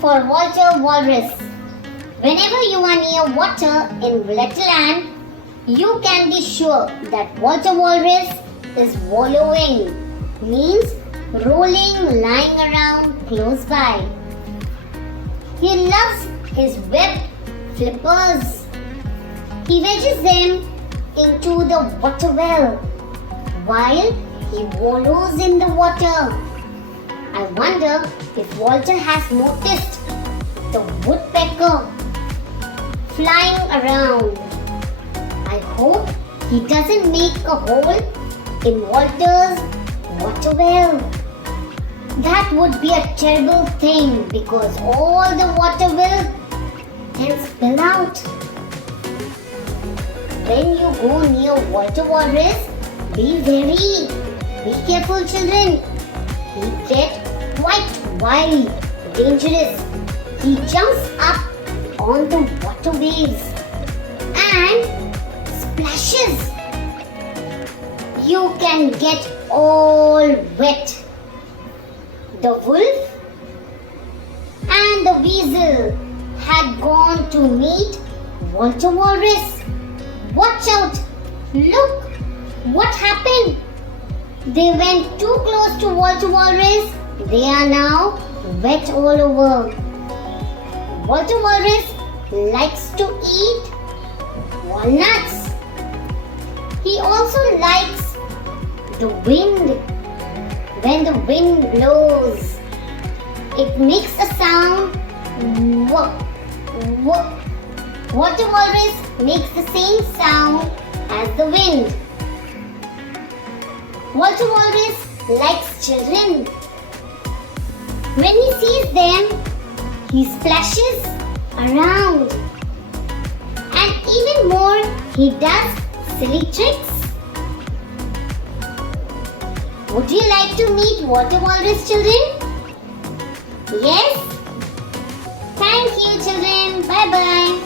for Walter Walrus. Whenever you are near water in Wetland, you can be sure that Walter Walrus is wallowing, means rolling, lying around close by. He loves his webbed flippers. He wedges them into the water well while he wallows in the water. I wonder if Walter has noticed the woodpecker flying around. I hope he doesn't make a hole in Walter's water well. That would be a terrible thing because all the water will then spill out. When you go near Walter Walrus, be careful, children. He gets quite wild, dangerous. He jumps up on the water waves and splashes. You can get all wet. The wolf and the weasel had gone to meet Walter Walrus. Watch out! Look what happened. They went too close to Walter Walrus. They are now wet all over. Walter Walrus likes to eat walnuts. He also likes the wind. When the wind blows, it makes a sound. Walter Walrus makes the same sound as the wind. Walter Walrus likes children. When he sees them, he splashes around. And even more, he does silly tricks. Would you like to meet Walter Walrus, children? Yes? Thank you, children. Bye-bye.